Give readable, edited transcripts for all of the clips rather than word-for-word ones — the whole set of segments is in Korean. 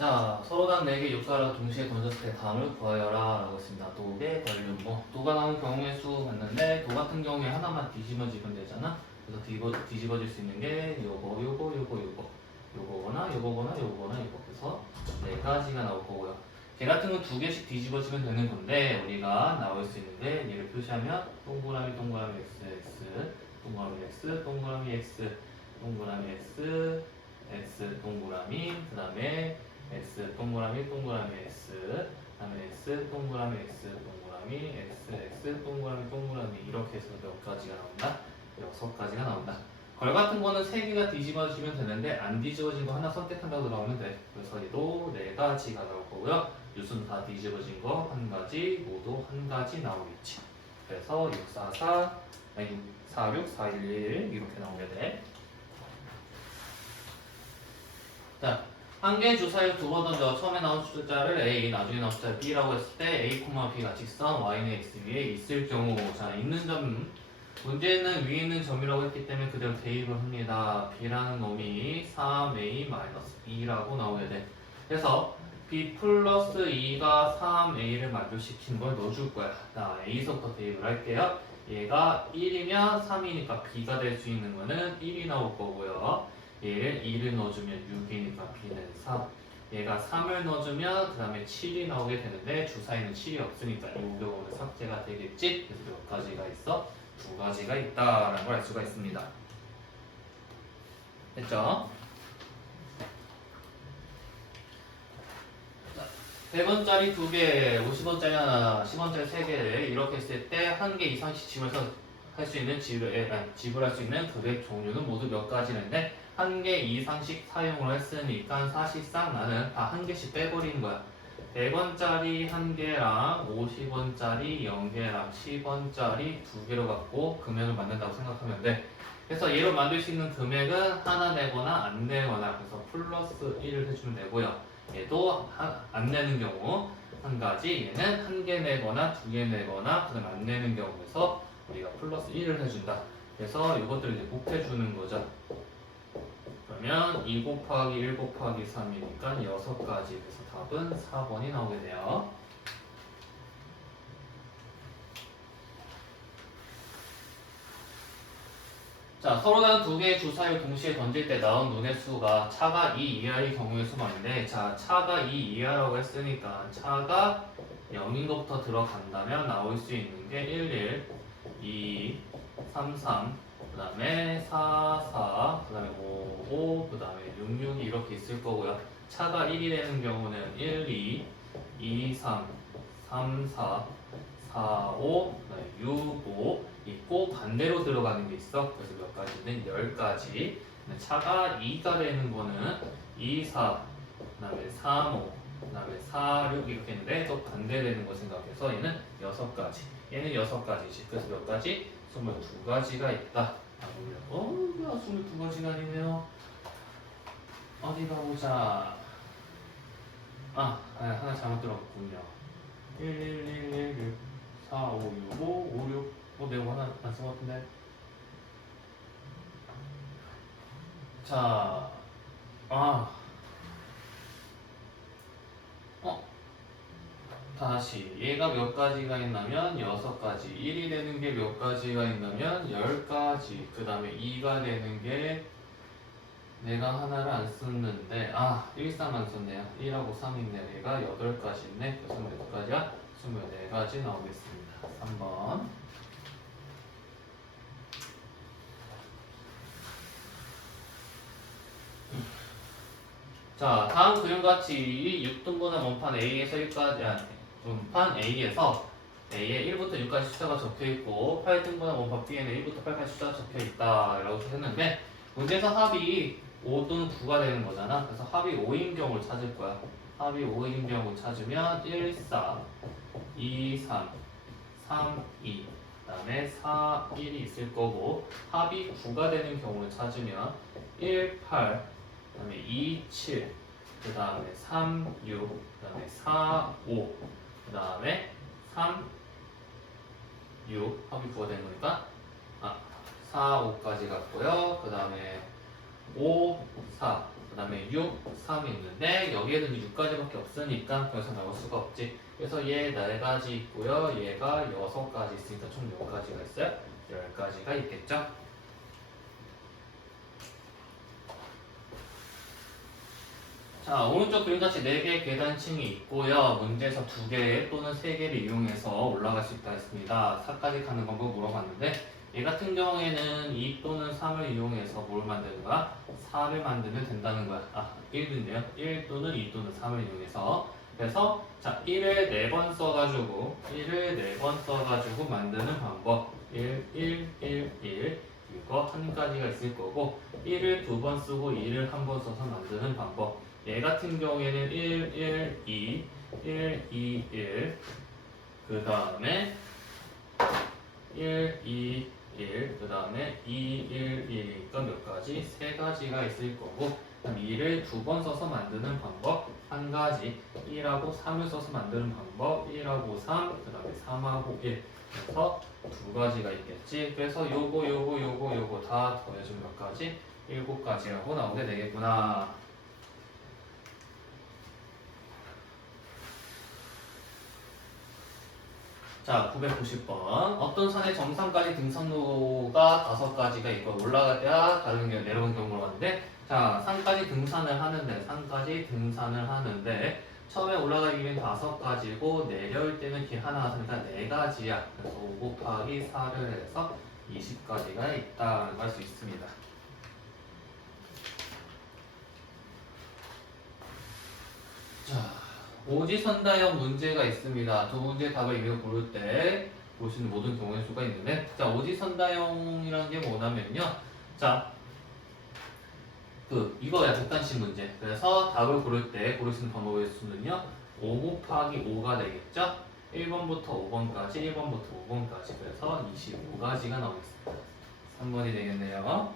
자, 서로 단 4개 육가를 동시에 던졌을 때 다음을 구하여라 라고 했습니다. 도의 볼륨. 도가 나온 경우의 수 봤는데 도 같은 경우에 하나만 뒤집어지면 되잖아. 그래서 뒤집어질 수 있는 게 요거거나 요거. 그래서 4가지가 나올 거고요. 걔 같은 건 2개씩 뒤집어지면 되는 건데 우리가 나올 수 있는 게 얘를 표시하면 동그라미 x 동그라미 x 동그라미 x 동그라미 x x 동그라미 그 다음에 x 동그라미 x 그 다음에 x 동그라미 x 동그라미 x 동그라미 이렇게 해서 몇 가지가 나온다? 6가지가 나온다. 걸 같은 거는 3개가 뒤집어지면 되는데 안 뒤집어진 거 하나 선택한다고 나오면 돼. 그래서 얘도 4가지가 나올 거고요. 유수는 다 뒤집어진 거 1가지, 모두 1가지 나오겠지. 그래서 644, 아니 46, 411 이렇게 나오게 돼. 자, 한 개의 주사위 2번 던져 처음에 나온 숫자를 A, 나중에 나온 숫자를 B라고 했을 때 A, B가 직선 Y는 X 위에 있을 경우, 자, 있는 점, 문제는 위에 있는 점이라고 했기 때문에 그대로 대입을 합니다. B라는 놈이 3A-B라고 나오게 돼. 그래서 B 플러스 2가 3A를 만족시킨 걸 넣어줄 거야. 자, A서부터 대입을 할게요. 얘가 1이면 3이니까 B가 될 수 있는 거는 1이 나올 거고요. 얘를 2를 넣어주면 6이니까 B는 3. 얘가 3을 넣어주면 그 다음에 7이 나오게 되는데 주사위는 7이 없으니까 이 경우는 삭제가 되겠지. 그래서 몇 가지가 있어? 2가지가 있다라는 걸 알 수가 있습니다. 됐죠? 100원짜리 2개, 50원짜리 하나, 10원짜리 3개를 이렇게 했을 때 1개 이상씩 지불할 수 있는 지불할 수 있는 금액 종류는 모두 몇 가지인데 1개 이상씩 사용을 했으니까 사실상 나는 다 1개씩 빼버리는 거야. 100원짜리 1개랑 50원짜리 0개랑 10원짜리 2개로 갖고 금액을 만든다고 생각하면 돼. 그래서 얘로 만들 수 있는 금액은 하나 내거나 안 내거나 그래서 플러스 1을 해주면 되고요. 얘도 안 내는 경우 1가지, 얘는 1개 내거나 2개 내거나 그다음 안 내는 경우에서 우리가 플러스 1을 해준다. 그래서 이것들을 이제 곱해주는 거죠. 그러면 2 곱하기 1 곱하기 3이니까 6가지. 그래서 답은 4번이 나오게 돼요. 자, 서로 다른 2개의 주사위를 동시에 던질 때 나온 눈의 수가 차가 2 이하의 경우의 수만인데, 자, 차가 2 이하라고 했으니까 차가 0인 것부터 들어간다면 나올 수 있는 게 1, 2, 3, 그 다음에 4, 그 다음에 5, 그 다음에 6, 6이 이렇게 있을 거고요. 차가 1이 되는 경우는 1, 2, 3, 4, 5, 그 다음에 6, 5 있고 반대로 들어가는 게 있어. 그래서 몇 가지는 10가지. 차가 2가 되는 거는 2, 4, 그 다음에 3, 5, 그 다음에 4, 6 이렇게 있는데 또 반대되는 거 생각해서 얘는 6가지. 얘는 6가지지. 그래서 몇 가지? 22가지가 있다. 야, 22가지가 아니네요. 어디 가보자. 하나 잘못 들어갔군요. 1, 1, 1, 1, 6, 4, 5, 6, 5, 5, 6. 내가 하나 안 쓴 것 같은데. 자, 다시 얘가 몇 가지가 있냐면 6가지. 1이 되는 게 몇 가지가 있냐면 10가지. 그 다음에 2가 되는 게 내가 하나를 안 썼는데 1, 3안 썼네요. 1하고 3 있네요. 얘가 8가지 있네. 그래서 몇 가지야? 24가지 나오겠습니다. 3번. 자, 다음 그림같이 6등분한 원판 A에서 1까지, 원판 A에서 A에 1부터 6까지 숫자가 적혀있고 8등분한 원판 B에는 1부터 8까지 숫자가 적혀있다 라고 했는데 문제에서 합이 5 또는 9가 되는 거잖아. 그래서 합이 5인 경우를 찾을 거야. 합이 5인 경우 찾으면 1, 4, 2, 3, 3, 2, 그 다음에 4, 1이 있을 거고 합이 9가 되는 경우를 찾으면 1, 8, 그 다음에 2, 7, 그 다음에 3, 6, 그 다음에 4, 5, 그 다음에 3, 6, 합이 9가 되는 거니까 4, 5까지 갔고요. 그 다음에 5, 4, 그 다음에 6, 3이 있는데 여기에는 6가지밖에 없으니까 그래서 나올 수가 없지. 그래서 얘 4가지 있고요. 얘가 6가지 있으니까 총 몇 가지가 있어요? 10가지가 있겠죠? 자, 오른쪽 그림같이 4개의 계단층이 있고요. 문제에서 2개 또는 3개를 이용해서 올라갈 수 있다 했습니다. 4까지 가는 방법 물어봤는데 얘 같은 경우에는 2 또는 3을 이용해서 뭘 만드는 거야? 4를 만들면 된다는 거야. 1인데요. 1 또는 2 또는 3을 이용해서. 그래서 자, 1을 4번 써가지고 1을 4번 써가지고 만드는 방법 1, 1, 1, 1 이거 한 가지가 있을 거고 1을 2번 쓰고 2를 한 번 써서 만드는 방법 얘 같은 경우에는 1, 1, 2, 1, 2, 1 그 다음에 1, 2, 1, 그 다음에 2, 1, 1이니까 몇 가지? 3가지가 있을 거고 그럼 2를 2번 써서 만드는 방법 한 가지 1하고 3을 써서 만드는 방법 1하고 3, 그 다음에 3하고 1 그래서 2가지가 있겠지 그래서 요거 다 더해주면 몇 가지? 7가지라고 나오게 되겠구나. 자, 990번. 어떤 산의 정상까지 등산로가 5가지가 있고 올라갈 때와 다른 게 내려오는 경우로 봤는데 자, 산까지 등산을 하는데 처음에 올라가기 위해는 5가지고 내려올 때는 길 하나 왔으니까 4가지야. 그래서 5 곱하기 4를 해서 20가지가 있다고 할 수 있습니다. 자, 오지선다형 문제가 있습니다. 두 문제 답을 이미 고를 때 볼 수 있는 모든 경우의 수가 있는데 자, 오지선다형이라는 게 뭐냐면요. 자, 이거야 객관식 문제. 그래서 답을 고를 때 고를 수 있는 방법의 수는요. 5 곱하기 5가 되겠죠? 1번부터 5번까지, 1번부터 5번까지. 그래서 25가지가 나오겠습니다. 3번이 되겠네요.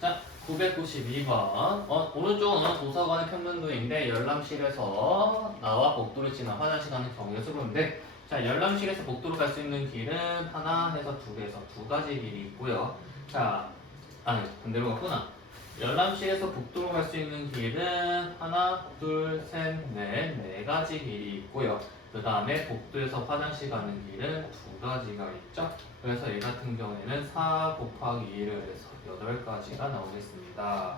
자, 992번. 오른쪽은 도서관의 평면도인데 열람실에서 나와 복도를 지나 화장실 가는 경우의 수로인데 자, 열람실에서 복도로 갈 수 있는 길은 하나 해서 2개에서 2가지 길이 있고요. 자, 아니 반대로 갔구나. 열람실에서 복도로 갈 수 있는 길은 하나, 둘, 셋, 넷, 4가지 길이 있고요. 그 다음에 복도에서 화장실 가는 길은 2가지가 있죠. 그래서 얘 같은 경우에는 4 곱하기 2를 해서 8가지가 나오겠습니다.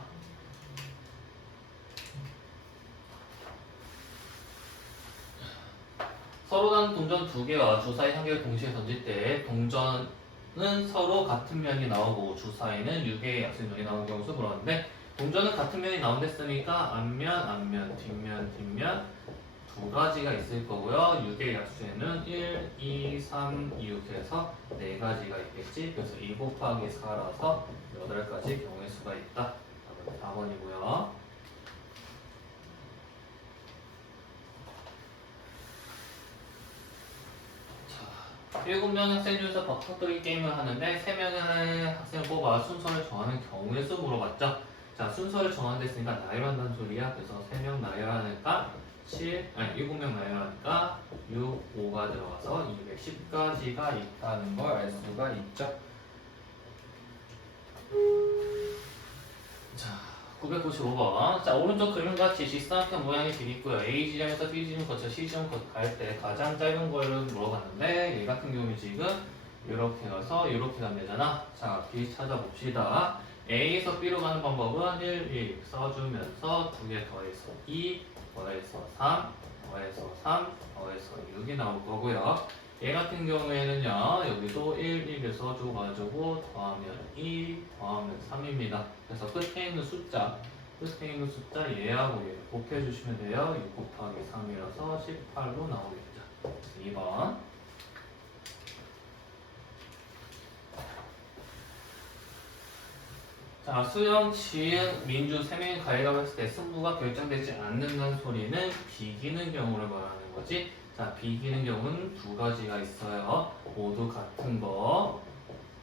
서로 다른 동전 2개와 주사위 1개를 동시에 던질 때 동전은 서로 같은 면이 나오고 주사위는 6개의 약수면이 나오는 경우도 그러는데 동전은 같은 면이 나온댔으니까 앞면, 뒷면 2가지가 있을 거고요. 6의 약수에는 1, 2, 3, 6 해서 4가지가 있겠지. 그래서 2 곱하기 4라서 8가지 경우의 수가 있다. 4번이고요. 자, 7명의 학생 중에서 버터돌이 게임을 하는데 3명의 학생을 뽑아 순서를 정하는 경우의 수 물어봤죠. 자, 순서를 정하는 데 있으니까 나열로 한다는 소리야. 그래서 3명 나열하니까 7명 나열하니까 6, 5가 들어가서 210가지가 있다는 걸 알 수가 있죠. 자, 995번. 자, 오른쪽 그림같이 직사각형 모양의 길이 있고요. A 지점에서 B 지점 거쳐 C 지점 갈 때 가장 짧은 거를 물어봤는데 얘 같은 경우는 지금 이렇게 가서 이렇게 가면 되잖아. 자, 길 찾아봅시다. A에서 B로 가는 방법은 1, 1 써주면서 2개 더해서 2 더해서 3 더해서 3 더해서 6이 나올 거고요. 얘 같은 경우에는요, 여기도 1, 1을 써줘가지고 더하면 2, 더하면 3입니다. 그래서 끝에 있는 숫자 얘하고 얘를 곱해주시면 돼요. 6 곱하기 3이라서 18로 나오겠죠. 2번. 자, 수영, 지은, 민주 3명이 가위바위보 했을 때 승부가 결정되지 않는다는 소리는 비기는 경우를 말하는 거지. 자, 비기는 경우는 2가지가 있어요. 모두 같은 거,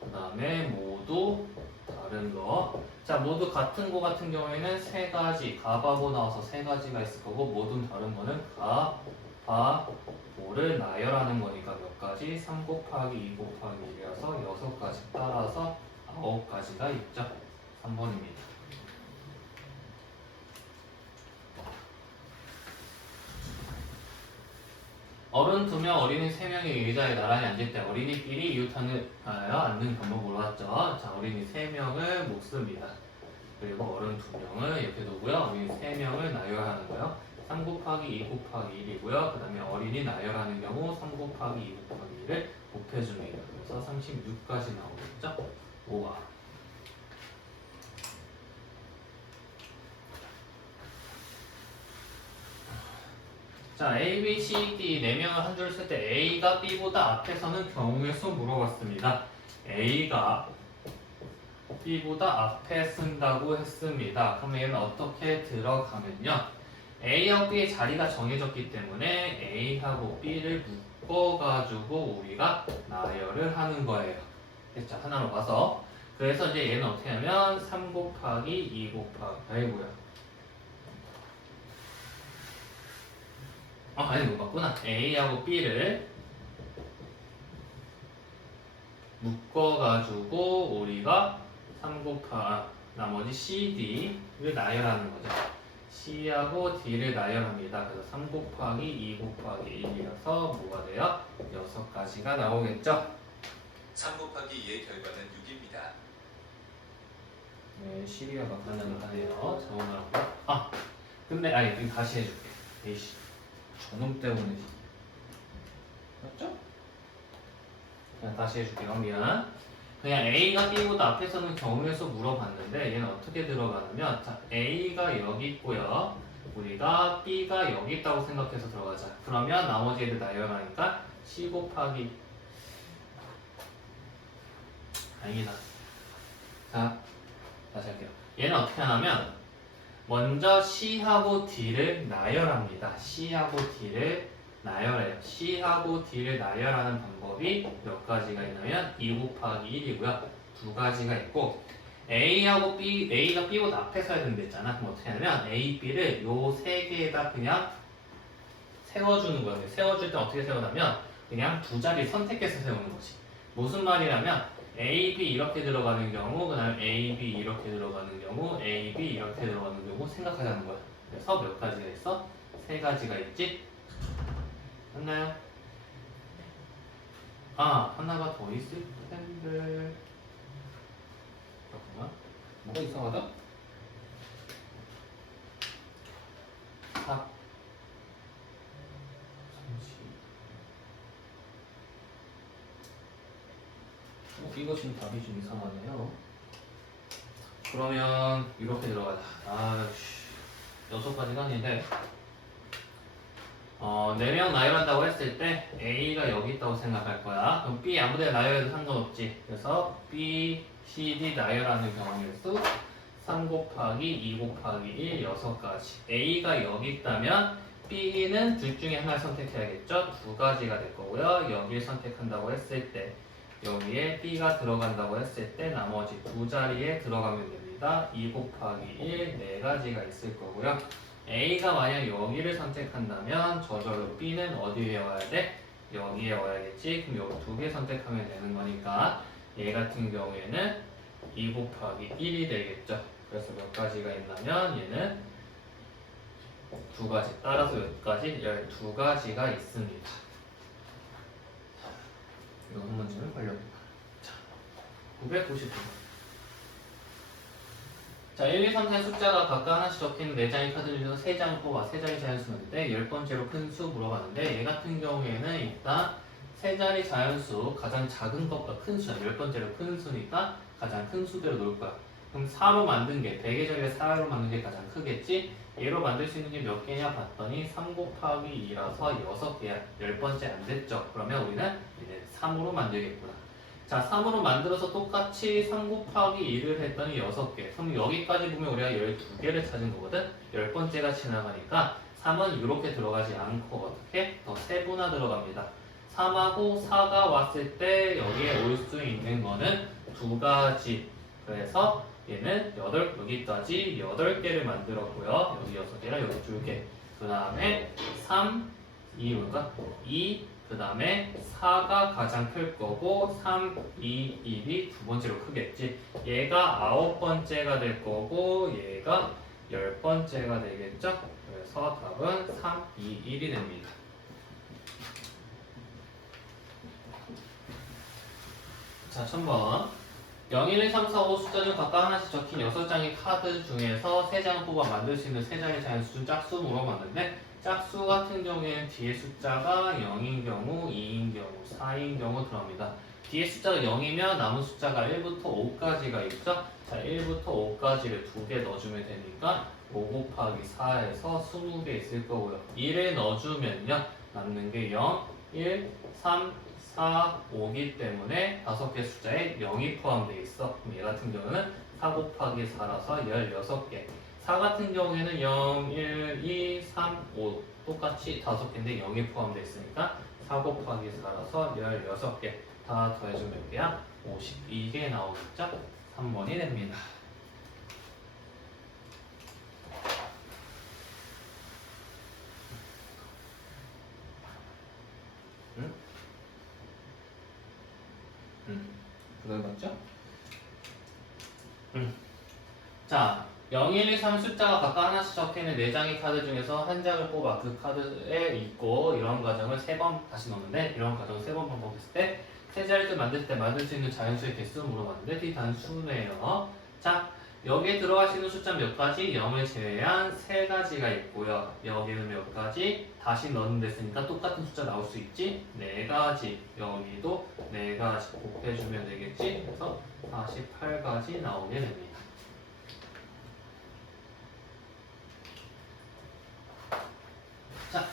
그 다음에 모두 다른 거. 자, 모두 같은 거 같은 경우에는 3가지, 가바고 나와서 3가지가 있을 거고, 모두 다른 거는 가, 바, 고를 경우를 나열하는 거니까 몇 가지? 3 곱하기 2 곱하기 1이어서 6가지 따라서 9가지가 있죠. 3번입니다. 어른 2명, 어린이 3명이 의자에 나란히 앉을 때 어린이끼리 이웃하여 앉는 방법 물어봤죠. 자, 어린이 3명을 몫습니다. 그리고 어른 2명을 이렇게 두고요. 어린이 3명을 나열하는 거요. 3 곱하기 2 곱하기 1이고요. 그 다음에 어린이 나열하는 경우 3 곱하기 2 곱하기 1을 곱해줍니다. 그래서 36까지 나오겠죠? 5가. 자, A, B, C, D 4명을 한 줄 쓸 때 A가 B보다 앞에 서는 경우의 수 물어봤습니다. A가 B보다 앞에 쓴다고 했습니다. 그럼 얘는 어떻게 들어가면요. A하고 B의 자리가 정해졌기 때문에 A하고 B를 묶어가지고 우리가 나열을 하는 거예요. 자, 하나로 봐서. 그래서 이제 얘는 어떻게 하면 3 곱하기 2 곱하기, 아이고야. 아니, 못 봤구나. A하고 B를 묶어가지고 우리가 3 곱하기 나머지 C, D를 나열하는 거죠. C하고 D를 나열합니다. 그래서 3 곱하기 2 곱하기 1이어서 뭐가 돼요? 6가지가 나오겠죠? 3 곱하기 2의 결과는 6입니다. 네, 시리아가 반응을 하네요. 자원하고. 근데 이거 다시 해줄게. 에이씨, 저놈 때문에. 맞죠? 그냥 다시 해줄게요. 미안. 그냥 A가 B보다 앞에 서는 경우의 수 물어봤는데 얘는 어떻게 들어가냐면, 자, A가 여기 있고요. 우리가 B가 여기 있다고 생각해서 들어가자. 그러면 나머지 애들 나열하니까 C 곱하기 아니다. 자, 다시 할게요. 얘는 어떻게 하냐면 먼저 C하고 D를 나열합니다. C하고 D를 나열해요. C하고 D를 나열하는 방법이 몇 가지가 있냐면 2 곱하기 1이고요. 2가지가 있고 A하고 B, A가 B보다 앞에 서야 된다 했잖아. 그럼 어떻게 하냐면 A, B를 요 세 개에다 그냥 세워주는 거예요. 세워줄 때 어떻게 세우냐면 그냥 두 자리 선택해서 세우는 거지. 무슨 말이냐면 A, B 이렇게 들어가는 경우, 그 다음에 A, B 이렇게 들어가는 경우, A, B 이렇게 들어가는 경우 생각하자는 거야. 그래서 몇 가지가 있어? 3가지가 있지? 맞나요? 하나가 더 있을 텐데. 잠깐만. 뭐가 이상하다? 4, 30. 이거 지금 답이 좀 이상하네요. 그러면 이렇게 들어가자. 6가지가 아닌데 4명 나열한다고 했을 때 A가 여기 있다고 생각할 거야. 그럼 B 아무데나 나열해도 상관없지. 그래서 B, C, D 나열하는 경우의 수 3 곱하기 2 곱하기 1 6가지. A가 여기 있다면 B는 둘 중에 하나를 선택해야겠죠. 2가지가 될 거고요. 여기를 선택한다고 했을 때 여기에 B가 들어간다고 했을 때 나머지 두 자리에 들어가면 됩니다. 2 곱하기 1 4가지가 있을 거고요. A가 만약 여기를 선택한다면 저절로 B는 어디에 와야 돼? 여기에 와야겠지. 그럼 여기 2개 선택하면 되는 거니까 얘 같은 경우에는 2 곱하기 1이 되겠죠. 그래서 몇 가지가 있냐면 얘는 2가지. 따라서 몇 가지? 12가지가 있습니다. 이거 한 문제는 걸려봅니다. 자, 990번. 자, 1, 2, 3, 4 숫자가 각각 하나씩 적힌 4장의 카드를 중에서 3장을 뽑아 3자리 자연수인데 10번째로 큰 수 물어봤는데 얘 같은 경우에는 일단 3자리 자연수 가장 작은 것보다 큰 수야. 10번째로 큰 수니까 가장 큰 수대로 놓을 거야. 그럼 4로 만든 게 100의 자리에 4로 만든 게 가장 크겠지? 얘로 만들 수 있는 게 몇 개냐 봤더니 3 곱하기 2라서 6개야. 10번째 안 됐죠? 그러면 우리는 이제 3으로 만들겠구나. 자, 3으로 만들어서 똑같이 3 곱하기 2를 했더니 6개. 그럼 여기까지 보면 우리가 12개를 찾은 거거든? 10번째가 지나가니까 3은 이렇게 들어가지 않고 어떻게? 더 세분화 들어갑니다. 3하고 4가 왔을 때 여기에 올 수 있는 거는 2가지. 그래서 얘는 여기까지 8개를 만들었고요. 여기 6개랑 여기 2개. 그 다음에 3, 2 그러니까 2 그 다음에 4가 가장 클 거고 3, 2, 1이 두 번째로 크겠지. 얘가 9번째가 될 거고 얘가 10번째가 되겠죠. 그래서 답은 3, 2, 1이 됩니다. 자, 1000번 0, 1, 2, 3, 4, 5 숫자 중 각각 하나씩 적힌 6장의 카드 중에서 3장을 뽑아 만들 수 있는 3장의 자연수 중 짝수 물어봤는데 짝수 같은 경우에는 뒤에 숫자가 0인 경우, 2인 경우, 4인 경우 들어갑니다. 뒤에 숫자가 0이면 남은 숫자가 1부터 5까지가 있죠? 자, 1부터 5까지를 2개 넣어주면 되니까 5 곱하기 4에서 20개 있을 거고요. 1을 넣어주면요. 남는 게 0, 1, 3, 4, 5기 때문에 5개 숫자에 0이 포함되어 있어. 그럼 얘 같은 경우는 4 곱하기 4라서 16개. 4 같은 경우에는 0, 1, 2, 3, 5 똑같이 5개인데 0이 포함되어 있으니까 4 곱하기 4라서 16개. 다 더해주면 몇 개야? 52개 나오겠죠? 3번이 됩니다. 응? 그거 맞죠? 자, 0, 1, 2, 3 숫자가 각각 하나씩 적혀있는 4장의 카드 중에서 한 장을 뽑아 그 카드에 있고 이런 과정을 3번 다시 넣는데 이런 과정을 3번 반복했을 때 세 자리를 만들 때 만들 수 있는 자연수의 개수를 물어봤는데 뒤 단수네요. 자, 여기에 들어갈 수 있는 숫자 몇 가지? 0을 제외한 3가지가 있고요. 여기는 몇 가지? 다시 넣는 데 쓰니까 똑같은 숫자 나올 수 있지? 4가지. 여기도 4가지 곱해주면 되겠지? 그래서 48가지 나오게 됩니다. 자,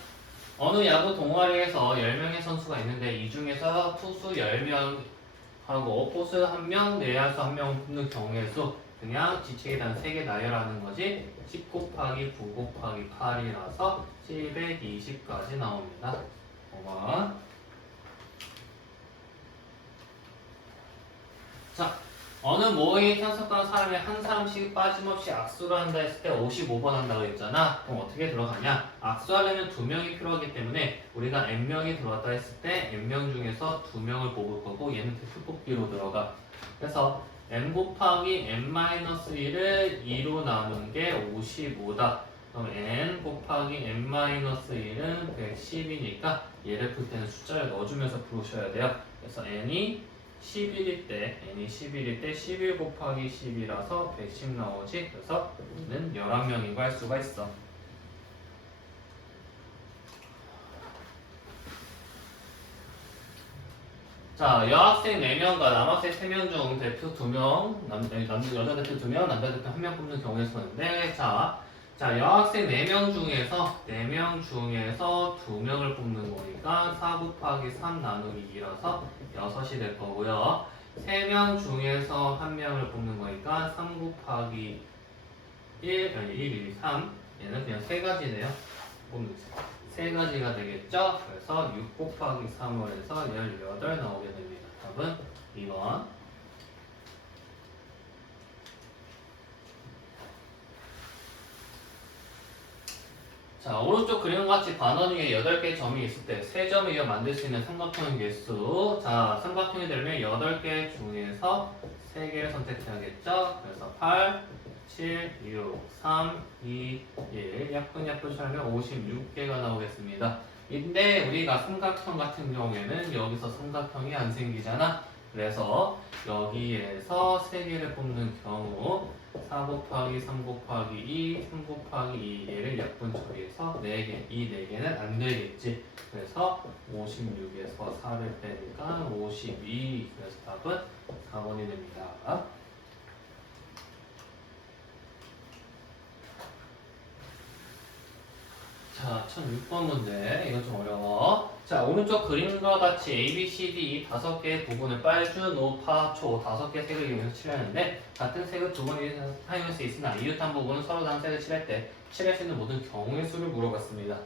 어느 야구 동아리에서 10명의 선수가 있는데 이 중에서 투수 10명하고 포수 1명, 내야수 1명 뽑는 경우의 수 그냥 지체계 단 3개 나열하는 거지 10 곱하기 9 곱하기 8이라서 720까지 나옵니다. 5번. 자, 어느 모임에 참석한 사람이 한 사람씩 빠짐없이 악수를 한다 했을 때 55번 한다고 했잖아. 그럼 어떻게 들어가냐? 악수하려면 2명이 필요하기 때문에 우리가 n명이 들어왔다 했을 때 n명 중에서 2명을 뽑을 거고 얘는 대표 뽑기로 들어가. 그래서 n 곱하기 n-1을 2로 나눈 게 55다. 그럼 n 곱하기 n-1은 110이니까 얘를 풀 때는 숫자를 넣어주면서 풀으셔야 돼요. 그래서 n이 11일 때, n이 11일 때 11 곱하기 10이라서 110 나오지. 그래서 얘는 11명인 거 할 수가 있어. 자, 여학생 4명과 남학생 3명 중 대표 2명, 여자 대표 2명, 남자 대표 1명 뽑는 경우의 수인데, 자, 여학생 4명 중에서 2명을 뽑는 거니까 4 곱하기 3 나누기 2라서 6이 될 거고요. 3명 중에서 1명을 뽑는 거니까 3 곱하기 1, 2, 3 얘는 그냥 3가지네요. 뽑는 3가지가 되겠죠? 그래서 6 곱하기 3을 해서 18 나오게 됩니다. 답은 2번. 자, 오른쪽 그림과 같이 반원 위에 8개의 점이 있을 때 3점을 이어 만들 수 있는 삼각형 개수. 자, 삼각형이 되려면 8개 중에서 3개를 선택해야겠죠? 그래서 8, 7, 6, 3, 2, 1 약분약분 처리하면 56개가 나오겠습니다. 근데 우리가 삼각형 같은 경우에는 여기서 삼각형이 안 생기잖아. 그래서 여기에서 3개를 뽑는 경우 4 곱하기 3 곱하기 2, 3 곱하기 2얘를 약분 처리해서 4개, 이 4개는 안 되겠지. 그래서 56에서 4를 빼니까 52. 그래서 답은 4번이 됩니다. 자, 1006번 문제. 이거 좀 어려워. 자, 오른쪽 그림과 같이 A, B, C, D 이 5개의 부분을 빨주, 노, 파, 초 5개의 색을 이용해서 칠하는데 같은 색을 2번 이상 사용할 수 있으나 이웃한 부분은 서로 다른 색을 칠할 때 칠할 수 있는 모든 경우의 수를 물어봤습니다.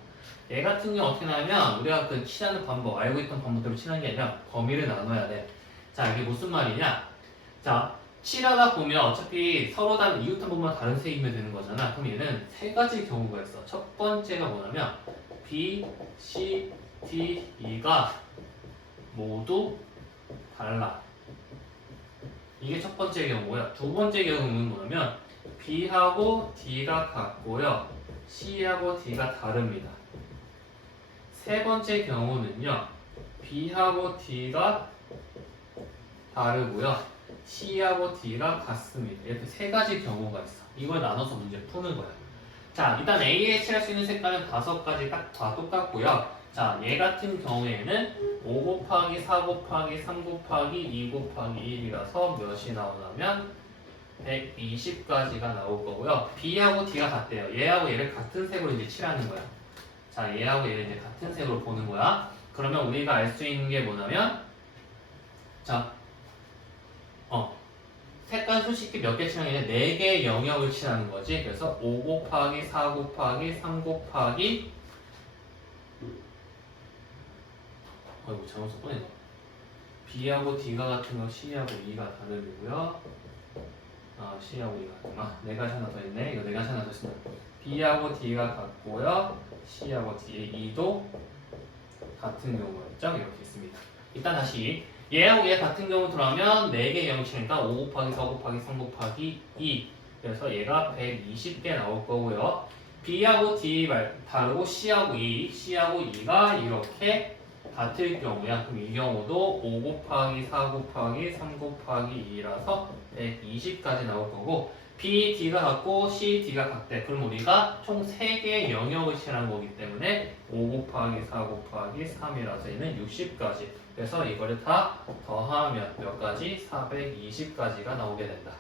얘 같은 경우 어떻게 나냐면 우리가 그 칠하는 방법, 알고 있던 방법대로 칠하는 게 아니라 범위를 나눠야 돼. 자, 이게 무슨 말이냐? 자, 칠하다 보면 어차피 서로 다른 이웃한 부분만 다른 색이면 되는 거잖아. 그럼 얘는 3가지 경우가 있어. 첫 번째가 뭐냐면 B, C, D, E가 모두 달라. 이게 첫 번째 경우고요. 두 번째 경우는 뭐냐면 B하고 D가 같고요. C하고 D가 다릅니다. 세 번째 경우는요. B하고 D가 다르고요. C하고 D가 같습니다. 이렇게 세 가지 경우가 있어. 이걸 나눠서 문제 푸는 거야. 자, 일단 A에 칠할 수 있는 색깔은 5가지 딱 다 똑같고요. 자, 얘 같은 경우에는 5 곱하기 4 곱하기 3 곱하기 2 곱하기 1이라서 몇이 나오냐면 120가지가 나올 거고요. B하고 D가 같대요. 얘하고 얘를 같은 색으로 이제 칠하는 거야. 자, 얘하고 얘를 이제 같은 색으로 보는 거야. 그러면 우리가 알 수 있는 게 뭐냐면 자, 색깔 솔직히 몇 개 칠하는 게 4개의 영역을 칠하는 거지. 그래서 5 곱하기 4 곱하기 3 곱하기 어이구 잘못 썼구나 이거. B하고 D가 같은 거 C하고 E가 다르고요. C하고 E가 같구나. 4가지 하나 더 있네. 이거 4가지 하나 더 있습니다. B하고 D가 같고요. C하고 D, E도 같은 경우였죠. 이렇게 있습니다. 일단 다시 얘하고 얘 같은 경우 들어가면 4개 영역이니까 5 곱하기 4 곱하기 3 곱하기 2 그래서 얘가 120개 나올 거고요. B하고 D 다르고 C하고 E가 이렇게 같을 경우야. 그럼 이 경우도 5 곱하기 4 곱하기 3 곱하기 2라서 120까지 나올 거고 B, D가 같고 C, D가 같대. 그럼 우리가 총 3개의 영역을 칠한 거기 때문에 5 곱하기 4 곱하기 3이라서 얘는 60까지. 그래서 이거를 다 더하면 몇 가지? 420까지가 나오게 된다.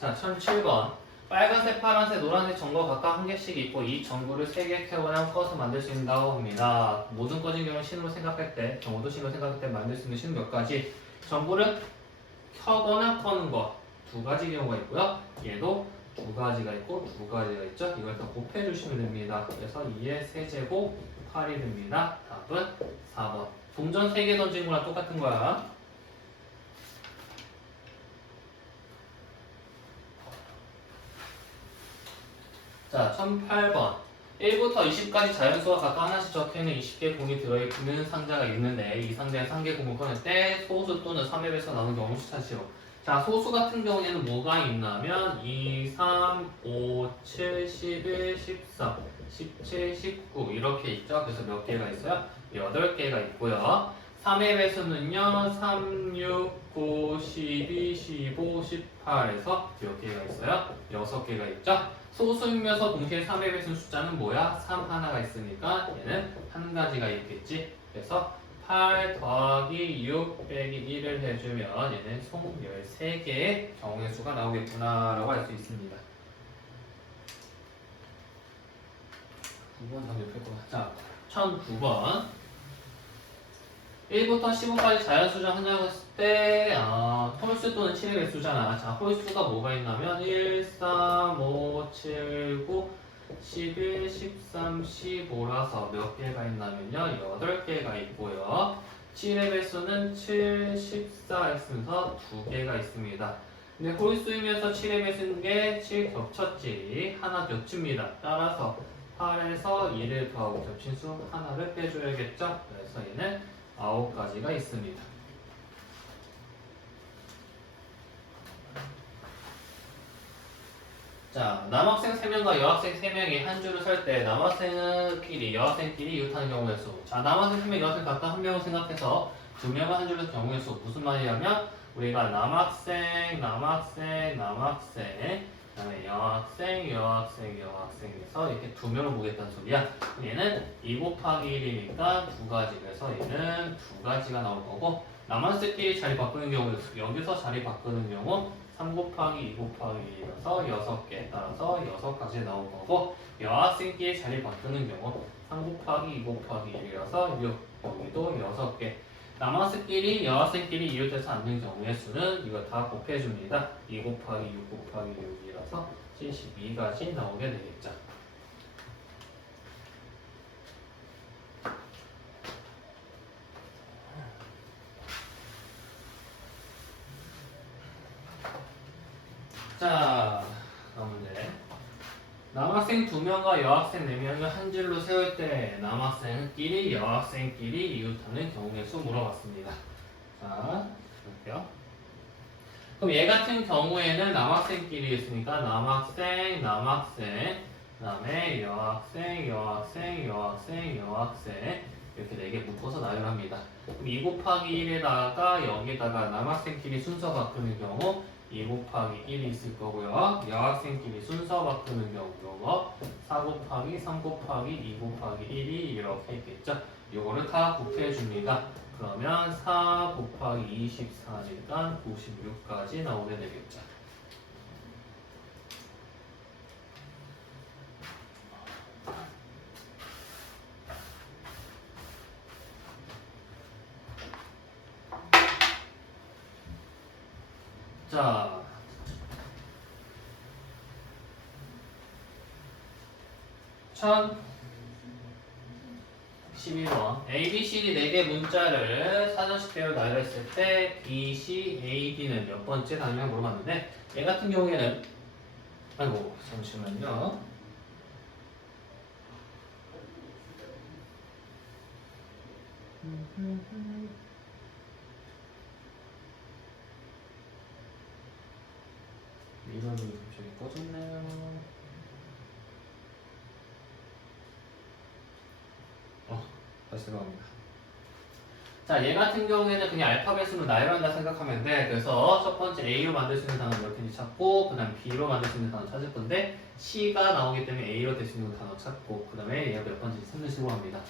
자, 1007번. 빨간색, 파란색, 노란색 전구 각각 한 개씩 있고 이 전구를 3개 켜거나 꺼서 만들 수 있다고 합니다. 모든 꺼진 경우 신호로 생각할 때, 경우도 신호로 생각할 때 만들 수 있는 신호 몇 가지? 전구를 켜거나 꺼는 거 2가지 경우가 있고요. 얘도 2가지가 있고 2가지가 있죠. 이걸 다 곱해주시면 됩니다. 그래서 2의 세제곱 8이 됩니다. 답은 4번. 동전 3개 던진 거랑 똑같은 거야. 자, 1008번. 1부터 20까지 자연수가 각각 하나씩 적혀있는 20개 공이 들어있는 상자가 있는데 이 상자에 3개 공을 꺼낼 때 소수 또는 3앱에서 나오는 경우 추천시오. 자, 소수 같은 경우에는 뭐가 있냐면 2, 3, 5, 7, 11, 13, 17, 19 이렇게 있죠. 그래서 몇 개가 있어요? 8개가 있고요. 3앱에서는요 3, 6, 9, 12, 15, 18에서 몇 개가 있어요? 6개가 있죠. 소수이면서 동시에 3에 배순 숫자는 뭐야? 3 하나가 있으니까 얘는 한 가지가 있겠지. 그래서 8 더하기 6 빼기 1을 해주면 얘는 총 13개의 경우의 수가 나오겠구나 라고 할 수 있습니다. 9번 답이 옆에 거야. 자, 1009번 1부터 15까지 자연수정 하냐고 했을 때 홀수 또는 7의 개수잖아. 자, 홀수가 뭐가 있냐면 1, 3, 5, 7, 9, 11, 13, 15라서 몇 개가 있냐면요 8개가 있고요. 7의 배수는 7, 14 했으면서 2개가 있습니다. 근데 홀수이면서 7의 배수인 게 7 겹쳤지 하나 겹칩니다. 따라서 8에서 1을 더하고 겹친 수 하나를 빼줘야겠죠. 그래서 얘는 9가지가 있습니다. 자, 남학생 3명과 여학생 3명이 한 줄을 설 때 남학생끼리 여학생끼리 이웃하는 경우의 수. 자, 남학생 3명, 여학생 각각 한 명을 생각해서 2명을 한 줄로 경우의 수. 무슨 말이냐면 우리가 남학생, 남학생, 남학생 그다음에 여학생, 여학생, 여학생에서 이렇게 2명을 보겠다는 소리야. 얘는 2 곱하기 1이니까 2가지. 그래서 얘는 2가지가 나올 거고 남학생끼리 자리 바꾸는 경우 여기서 자리 바꾸는 경우 3 곱하기 2 곱하기 1이라서 6개 따라서 6가지 나올 거고 여학생끼리 자리 바꾸는 경우 3 곱하기 2 곱하기 1이라서 6 여기도 6개 남학생끼리 여학생끼리 이웃해서 앉는 경우의 수는 이거 다 곱해줍니다. 2 곱하기 6 곱하기 6이라서 72가지 나오게 되겠죠. 자, 다음 문제. 남학생 2명과 여학생 4명을 한 줄로 세울 때 남학생끼리 여학생끼리 이웃하는 경우의 수 물어봤습니다. 자, 볼게요. 그럼 얘 같은 경우에는 남학생끼리 있으니까 남학생, 남학생, 그다음에 여학생, 여학생, 여학생, 여학생 이렇게 4개 묶어서 나열합니다. 그럼 2 곱하기 1에다가 여기다가 남학생끼리 순서 바꾸는 경우 2 곱하기 1이 있을 거고요. 여학생끼리 순서 바꾸는 경우 요거 4 곱하기 3 곱하기 2 곱하기 1이 이렇게 있겠죠. 요거를 다 곱해 줍니다. 그러면 4 곱하기 24니까 96까지 나오게 되겠죠. 자, 1012번 A, B, C, D 4개 문자를 사전식대로 나열했을 때 B, C, A, D는 몇 번째 단위라고 물어봤는데 얘 같은 경우에는 아이고 잠시만요. 미러이 갑자기 꺼졌네요. 다시 들어갑니다. 자, 얘 같은 경우에는 그냥 알파벳으로 나열한다 생각하면 돼. 그래서 첫 번째 A로 만들 수 있는 단어 몇 개인지 찾고, 그 다음 B로 만들 수 있는 단어 찾을 건데, C가 나오기 때문에 A로 될 수 있는 단어 찾고, 그 다음에 얘가 몇 번째인지 찾는 식으로 합니다.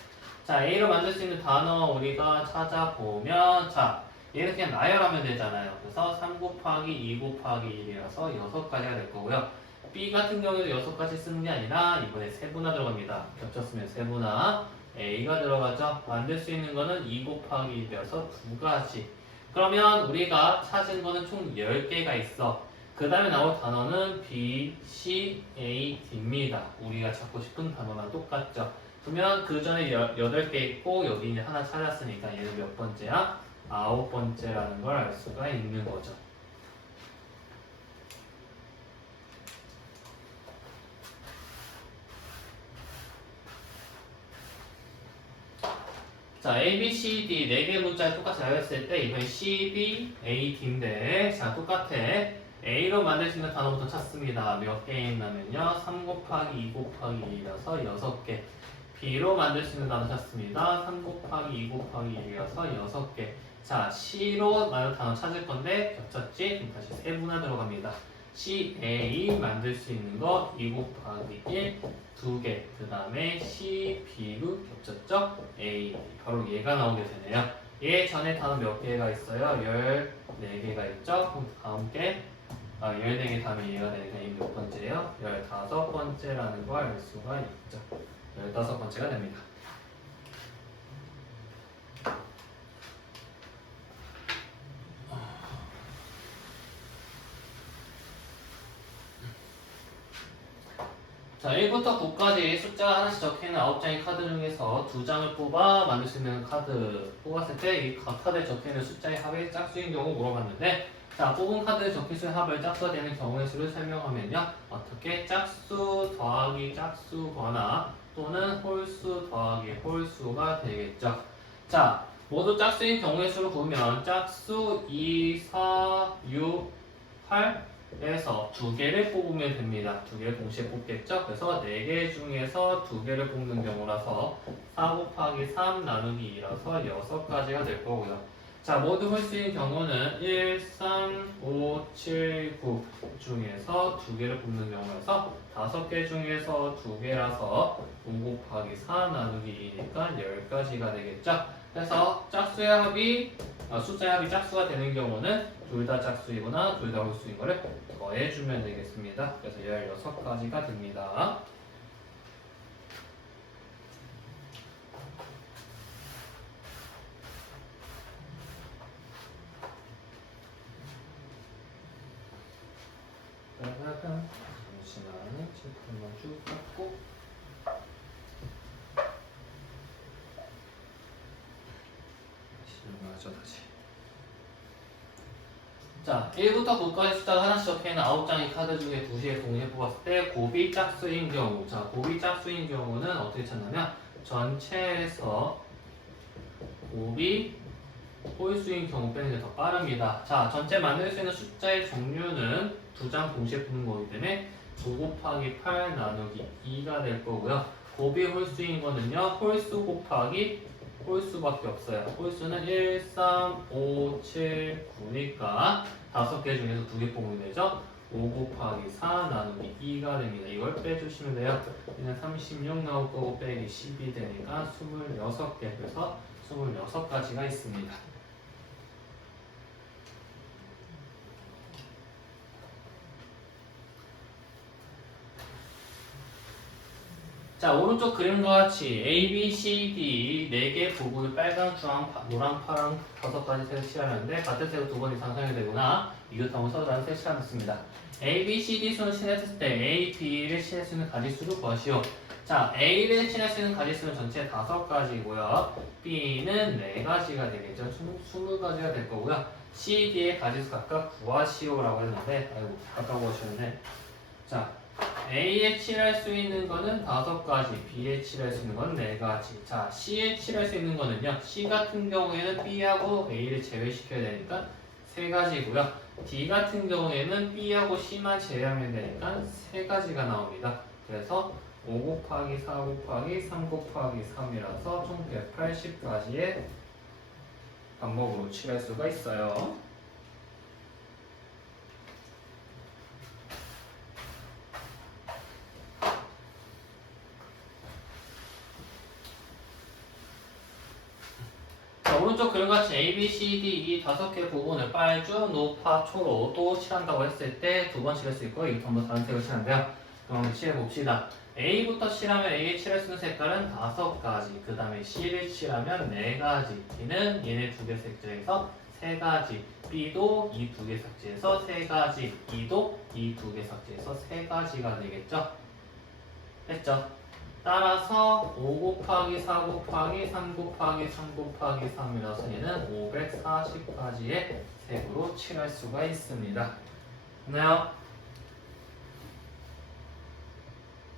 자, A로 만들 수 있는 단어 우리가 찾아보면, 자, 얘는 그냥 나열하면 되잖아요. 그래서 3 곱하기 2 곱하기 1이라서 6가지가 될 거고요. B 같은 경우에도 6가지 쓰는 게 아니라 이번에 세분화 들어갑니다. 겹쳤으면 세분화. A가 들어가죠. 만들 수 있는 거는 2 곱하기 1이어서 2가지. 그러면 우리가 찾은 거는 총 10개가 있어. 그 다음에 나올 단어는 B, C, A, D입니다. 우리가 찾고 싶은 단어랑 똑같죠. 그러면 그 전에 8개 있고 여기 이제 하나 찾았으니까 얘는 몇 번째야? 9번째라는 걸 알 수가 있는 거죠. 자, A, B, C, D 4개 문자를 똑같이 나열했을 때 이번에 C, B, A, D인데 자 똑같아. A로 만들 수 있는 단어부터 찾습니다. 몇 개 있냐면요. 3 곱하기 2 곱하기 2라서 6개. B로 만들 수 있는 단어 찾습니다. 3 곱하기 2 곱하기 1이라서 6개. 자, C로 만들 단어 찾을 건데 겹쳤지? 그럼 다시 세분화 들어갑니다. C, A 만들 수 있는 거 2 곱하기 1 2개. 그 다음에 C, B로 겹쳤죠? A. 바로 얘가 나오게 되네요. 얘 전에 단어 몇 개가 있어요? 14개가 있죠? 그럼 다음 게 14개 다음에 얘가 되니까 이게 몇 번째예요? 15번째라는 걸 알 수가 있죠. 15번째가 됩니다. 자, 1부터 9까지 숫자가 하나씩 적혀있는 9장의 카드 중에서 2장을 뽑아 만들 수 있는 카드 뽑았을 때 이 카드에 적혀있는 숫자의 합의 짝수인 경우 물어봤는데 자, 뽑은 카드에 적혀있는 합의 짝수가 되는 경우의 수를 설명하면요 어떻게 짝수 더하기 짝수거나 또는 홀수 더하기 홀수가 되겠죠. 자, 모두 짝수인 경우의 수를 구하면 짝수 2, 4, 6, 8 에서 2개를 뽑으면 됩니다. 2개를 동시에 뽑겠죠? 그래서 4개 중에서 2개를 뽑는 경우라서 4 곱하기 3 나누기 2라서 6가지가 될 거고요. 자, 모두 홀수인 경우는 1, 3, 5, 7, 9 중에서 2개를 뽑는 경우라서 5개 중에서 2개라서 5 곱하기 4 나누기 2니까 10가지가 되겠죠? 그래서 짝수의 합이 숫자의 합이 짝수가 되는 경우는 둘 다 짝수이거나 둘 다 홀수인 거를 더해주면 되겠습니다. 그래서 16가지가 됩니다. 잠시만 체크만 쭉 닦고 다시. 자, 1부터 9까지 숫자가 하나씩 적혀있는 9장의 카드 중에 2시에 동시에 뽑았을 때 곱이 짝수인 경우, 자, 곱이 짝수인 경우는 어떻게 찾냐면 전체에서 곱이 홀수인 경우 빼는 게 더 빠릅니다. 자, 전체 만들 수 있는 숫자의 종류는 2장 동시에 푸는 거기 때문에 9 곱하기 8 나누기 2가 될 거고요. 곱이 홀수인 거는요, 홀수 곱하기 홀수밖에 없어요. 홀수는 1, 3, 5, 7, 9니까 5개 중에서 2개 뽑으면 되죠. 5 곱하기 4 나누기 2가 됩니다. 이걸 빼주시면 돼요. 얘는 36 나올 거고 빼기 10이 되니까 26개. 그래서 26가지가 있습니다. 자, 오른쪽 그림과 같이 A, B, C, D 4개 부부의 빨강, 주황, 노랑, 파랑 5가지 색을 칠하는데 같은 색을 2번 이상 사용이 되거나 이것하고 서로다른 색을 칠하겠습니다. A, B, C, D 수는 칠했을 때 A, B를 칠할 수 있는 가지수를 구하시오. 자, A를 칠할 수 있는 가지수는 전체 5가지고요. B는 4가지가 되겠죠. 20가지가 될 거고요. C, D의 가지수 각각 구하시오라고 했는데, 아이고, 각각 구하시는데, 자, A에 칠할 수 있는 거는 5가지, B에 칠할 수 있는 건 4가지. 자, C에 칠할 수 있는 거는요, C 같은 경우에는 B하고 A를 제외시켜야 되니까 3가지고요. D 같은 경우에는 B하고 C만 제외하면 되니까 3가지가 나옵니다. 그래서 5 곱하기 4 곱하기 3 곱하기 3이라서 총 180가지의 방법으로 칠할 수가 있어요. 자, 오른쪽 그림과 같이 A, B, C, D 이 5개 부분을 빨주, 노파, 초로 또 칠한다고 했을 때 2번 칠할 수 있고 이거 전부 다른 색을 칠한대요. 그럼 칠해봅시다. A부터 칠하면 A에 칠할 수 있는 색깔은 5가지, 그 다음에 C를 칠하면 4가지, D는 얘네 2개 색지에서 3가지, B도 이 2개 색지에서 3가지, E도 이 2개 색지에서 3가지가 되겠죠? 됐죠? 따라서 5 곱하기 4 곱하기 3 곱하기 3 곱하기 3이라서 얘는 540가지의 색으로 칠할 수가 있습니다. 됐나요?